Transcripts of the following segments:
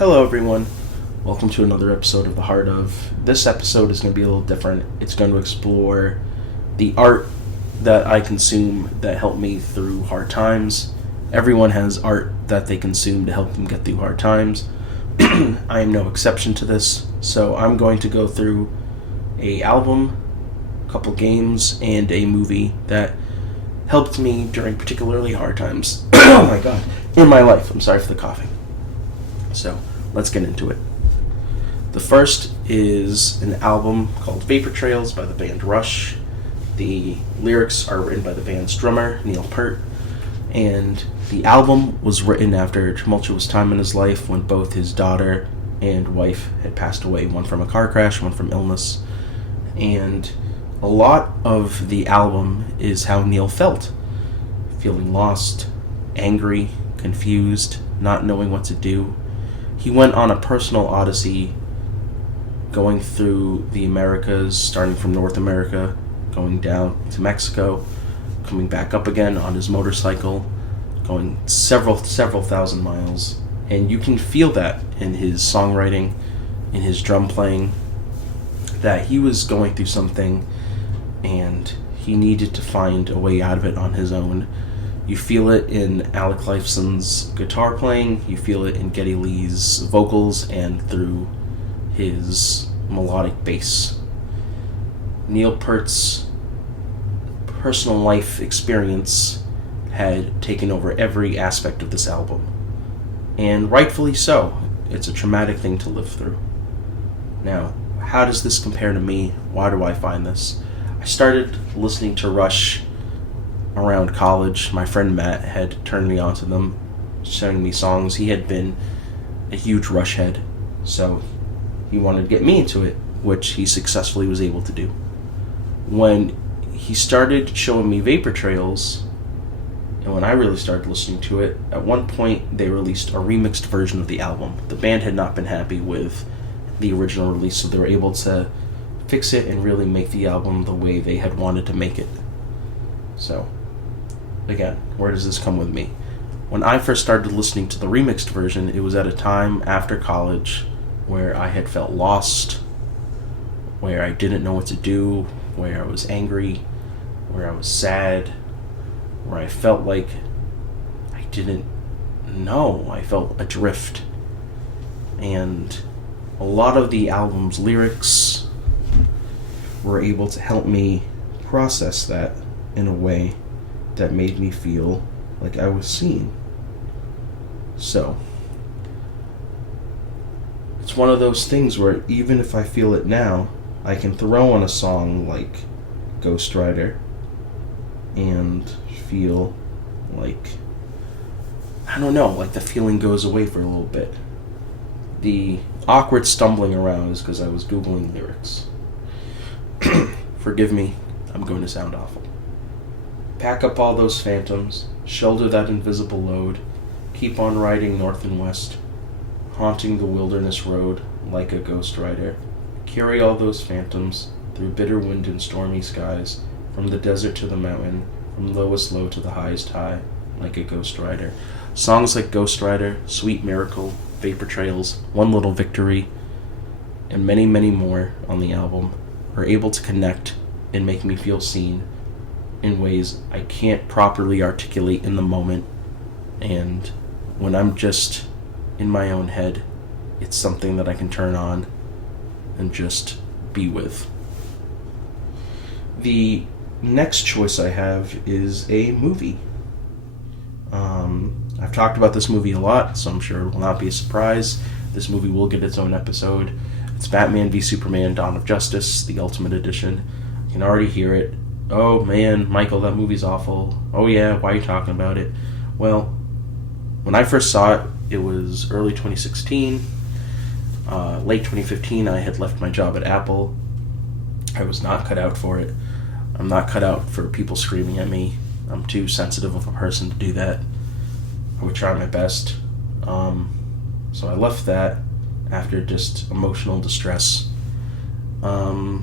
Hello, everyone. Welcome to another episode of The Heart of. This episode is going to be a little different. It's going to explore the art that I consume that helped me through hard times. Everyone has art that they consume to help them get through hard times. I am no exception to this, so I'm going to go through a album, a couple games, and a movie that helped me during particularly hard times. Oh my god. In my life. I'm sorry for the coughing. So, let's get into it. The first is an album called Vapor Trails by the band Rush. The lyrics are written by the band's drummer, Neil Peart, and the album was written after a tumultuous time in his life when both his daughter and wife had passed away, one from a car crash, one from illness. And a lot of the album is how Neil felt. Feeling lost, angry, confused, not knowing what to do. He went on a personal odyssey going through the Americas, starting from North America, going down to Mexico, coming back up again on his motorcycle, going several thousand miles. And you can feel that in his songwriting, in his drum playing, that he was going through something and he needed to find a way out of it on his own. You feel it in Alec Lifeson's guitar playing, you feel it in Geddy Lee's vocals, and through his melodic bass. Neil Peart's personal life experience had taken over every aspect of this album. And rightfully so. It's a traumatic thing to live through. Now, how does this compare to me? Why do I find this? I started listening to Rush around college. My friend Matt had turned me on to them, showing me songs. He had been a huge Rush head, so he wanted to get me into it, which he successfully was able to do. When he started showing me Vapor Trails, and when I really started listening to it, at one point they released a remixed version of the album. The band had not been happy with the original release, so they were able to fix it and really make the album the way they had wanted to make it. So, again, where does this come with me? When I first started listening to the remixed version, it was at a time after college where I had felt lost, where I didn't know what to do, where I was angry, where I was sad, where I felt like I didn't know. I felt adrift. And a lot of the album's lyrics were able to help me process that in a way that made me feel like I was seen. So, it's one of those things where even if I feel it now, I can throw on a song like Ghost Rider and feel like, I don't know, like the feeling goes away for a little bit. The awkward stumbling around is because I was Googling lyrics. Forgive me, I'm going to sound awful. Pack up all those phantoms, shoulder that invisible load, keep on riding north and west, haunting the wilderness road like a ghost rider. Carry all those phantoms through bitter wind and stormy skies, from the desert to the mountain, from lowest low to the highest high, like a ghost rider. Songs like Ghost Rider, Sweet Miracle, Vapor Trails, One Little Victory, and many, many more on the album are able to connect and make me feel seen in ways I can't properly articulate in the moment. And when I'm just in my own head, it's something that I can turn on and just be with. The next choice I have is a movie. I've talked about this movie a lot, so I'm sure it will not be a surprise. This movie will get its own episode. It's Batman v Superman: Dawn of Justice, the Ultimate Edition. You can already hear it. Oh man, Michael, that movie's awful. Oh yeah, why are you talking about it? Well, when I first saw it, it was early 2016. Late 2015, I had left my job at Apple. I was not cut out for it. I'm not cut out for people screaming at me. I'm too sensitive of a person to do that. I would try my best. So I left that after just emotional distress. I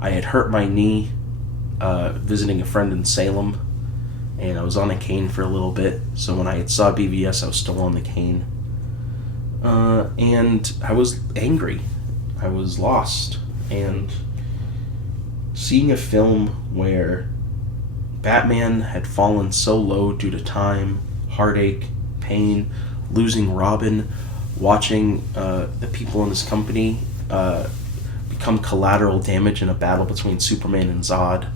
had hurt my knee visiting a friend in Salem, and I was on a cane for a little bit. So when I saw BVS, I was still on the cane. And I was angry. I was lost. And seeing a film where Batman had fallen so low due to time, heartache, pain, losing Robin, watching the people in his company become collateral damage in a battle between Superman and Zod,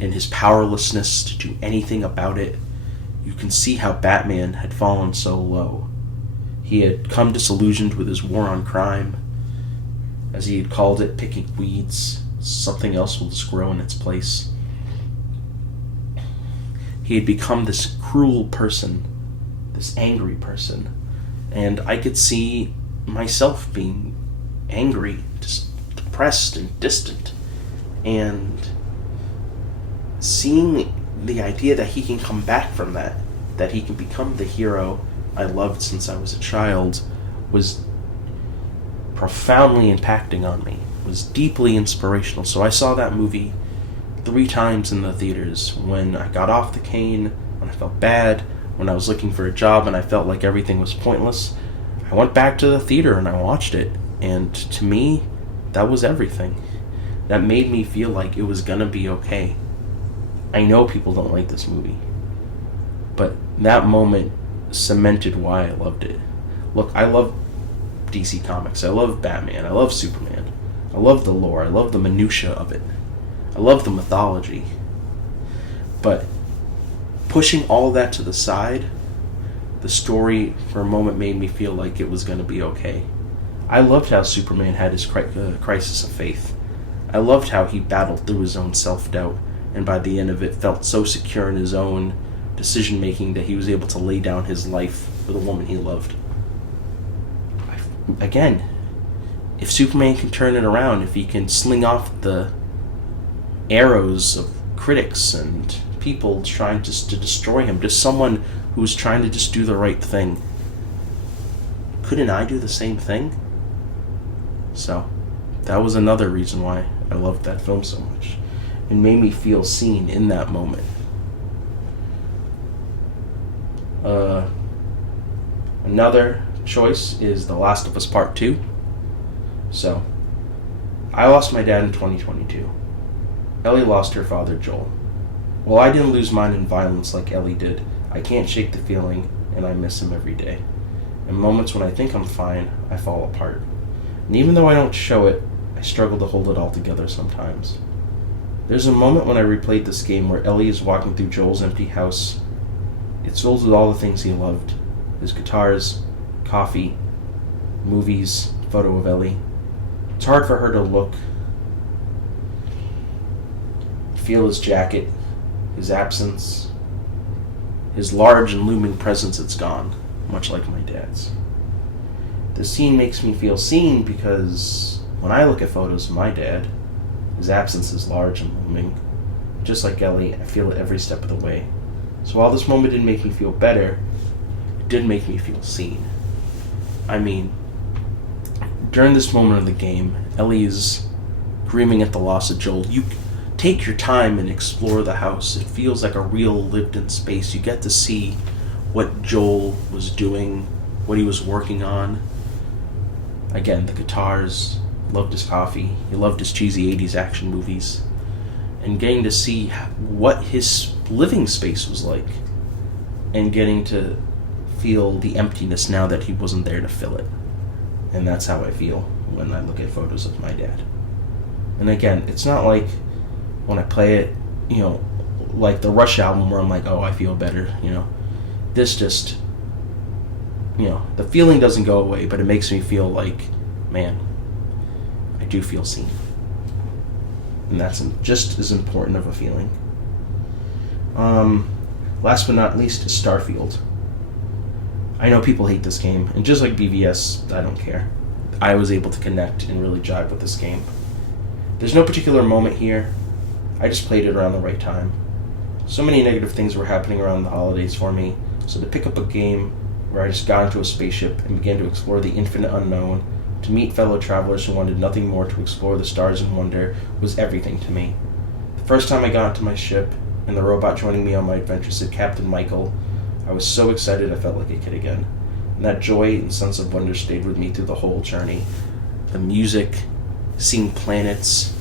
and his powerlessness to do anything about it, you can see how Batman had fallen so low. He had come disillusioned with his war on crime. As he had called it, picking weeds. Something else will just grow in its place. He had become this cruel person, this angry person. And I could see myself being angry, just depressed and distant. And seeing the idea that he can come back from that he can become the hero I loved since I was a child, was profoundly impacting on me, was deeply inspirational. So I saw that movie 3 times in the theaters, when I got off the cane, when I felt bad, when I was looking for a job and I felt like everything was pointless. I went back to the theater and I watched it, and to me, that was everything. That made me feel like it was gonna be okay. I know people don't like this movie, but that moment cemented why I loved it. Look, I love DC Comics. I love Batman. I love Superman. I love the lore. I love the minutia of it. I love the mythology. But pushing all that to the side, the story for a moment made me feel like it was going to be okay. I loved how Superman had his crisis of faith. I loved how he battled through his own self-doubt, and by the end of it felt so secure in his own decision-making that he was able to lay down his life for the woman he loved. Again, if Superman can turn it around, if he can sling off the arrows of critics and people trying just to destroy him, just someone who's trying to just do the right thing, couldn't I do the same thing? So, that was another reason why I loved that film so much. It made me feel seen in that moment. Another choice is The Last of Us Part 2. So, I lost my dad in 2022. Ellie lost her father, Joel. While I didn't lose mine in violence like Ellie did, I can't shake the feeling, and I miss him every day. In moments when I think I'm fine, I fall apart. And even though I don't show it, I struggle to hold it all together sometimes. There's a moment when I replayed this game where Ellie is walking through Joel's empty house. It's filled with all the things he loved. His guitars, coffee, movies, photo of Ellie. It's hard for her to look, feel his jacket, his absence, his large and looming presence. It's gone, much like my dad's. The scene makes me feel seen because when I look at photos of my dad, his absence is large and looming. Just like Ellie, I feel it every step of the way. So while this moment didn't make me feel better, it did make me feel seen. I mean, during this moment of the game, Ellie is grieving at the loss of Joel. You take your time and explore the house. It feels like a real lived-in space. You get to see what Joel was doing, what he was working on. Again, the guitars, loved his coffee, he loved his cheesy 80s action movies, and getting to see what his living space was like, and getting to feel the emptiness now that he wasn't there to fill it. And that's how I feel when I look at photos of my dad. And again, it's not like when I play it, like the Rush album where I'm like, oh, I feel better, This just, the feeling doesn't go away, but it makes me feel like, man, I do feel seen. And that's just as important of a feeling. Last but not least is Starfield. I know people hate this game, and just like BVS, I don't care. I was able to connect and really jive with this game. There's no particular moment here. I just played it around the right time. So many negative things were happening around the holidays for me, so to pick up a game where I just got into a spaceship and began to explore the infinite unknown, to meet fellow travelers who wanted nothing more to explore the stars and wonder, was everything to me. The first time I got into my ship, and the robot joining me on my adventure said Captain Michael, I was so excited I felt like a kid again. And that joy and sense of wonder stayed with me through the whole journey. The music, seeing planets,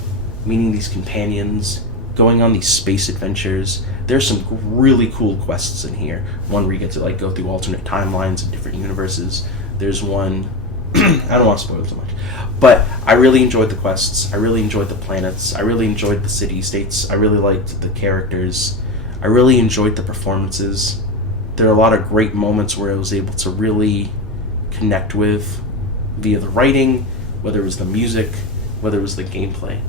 meeting these companions, going on these space adventures. There's some really cool quests in here. One where you get to like go through alternate timelines and different universes. There's one I don't want to spoil it too much, but I really enjoyed the quests. I really enjoyed the planets. I really enjoyed the city-states. I really liked the characters. I really enjoyed the performances. There are a lot of great moments where I was able to really connect with via the writing, whether it was the music, whether it was the gameplay.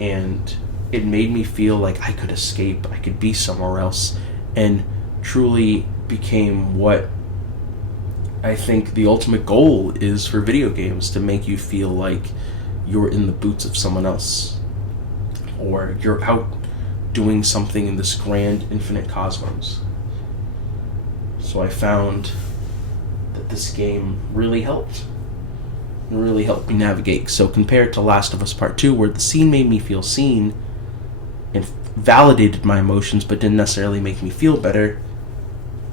And it made me feel like I could escape, I could be somewhere else, and truly became what I think the ultimate goal is for video games, to make you feel like you're in the boots of someone else, or you're out doing something in this grand infinite cosmos. So I found that this game really helped. It really helped me navigate. So compared to Last of Us Part 2, where the scene made me feel seen and validated my emotions but didn't necessarily make me feel better,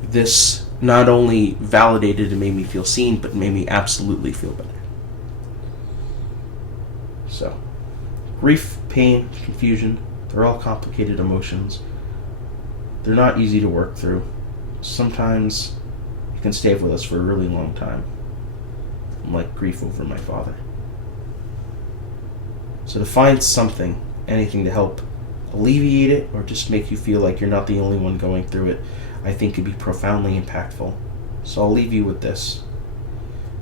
this not only validated and made me feel seen, but made me absolutely feel better. So, grief, pain, confusion, they're all complicated emotions. They're not easy to work through. Sometimes it can stay with us for a really long time. Like grief over my father. So to find something, anything to help alleviate it or just make you feel like you're not the only one going through it, I think could be profoundly impactful. So I'll leave you with this.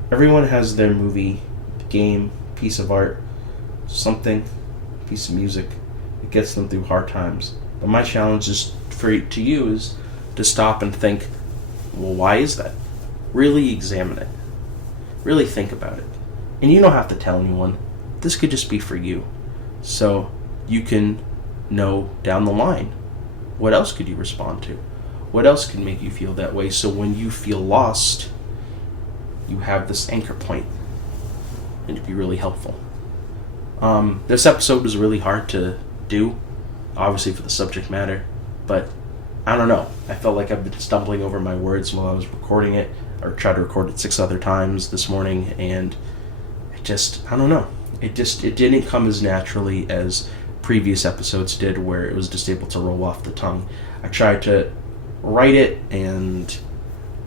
Everyone has their movie, game, piece of art, something, piece of music that gets them through hard times. But my challenge is to you is to stop and think, well, why is that? Really examine it. Really think about it. And you don't have to tell anyone. This could just be for you. So you can know down the line, what else could you respond to? What else can make you feel that way? So when you feel lost, you have this anchor point. And it'd be really helpful. This episode was really hard to do, obviously for the subject matter, but I don't know. I felt like I've been stumbling over my words while I was recording it, or tried to record it 6 other times this morning, and I don't know. It didn't come as naturally as previous episodes did, where it was just able to roll off the tongue. I tried to write it and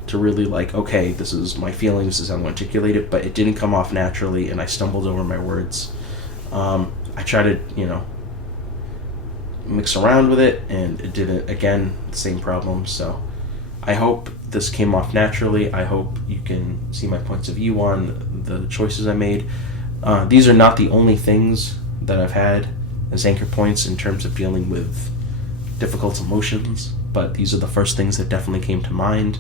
to really like, okay, this is my feelings, this is how I articulate it, but it didn't come off naturally, and I stumbled over my words. I tried to, mix around with it, and it didn't. Again, same problem. So I hope this came off naturally. I hope you can see my points of view on the choices I made. These are not the only things that I've had as anchor points in terms of dealing with difficult emotions, but these are the first things that definitely came to mind.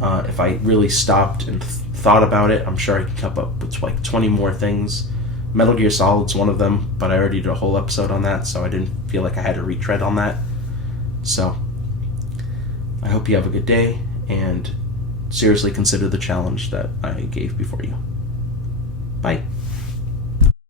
If I really stopped and thought about it, I'm sure I could come up with like 20 more things. Metal Gear Solid's one of them, but I already did a whole episode on that, so I didn't feel like I had to retread on that. So, I hope you have a good day, and seriously consider the challenge that I gave before you. Bye.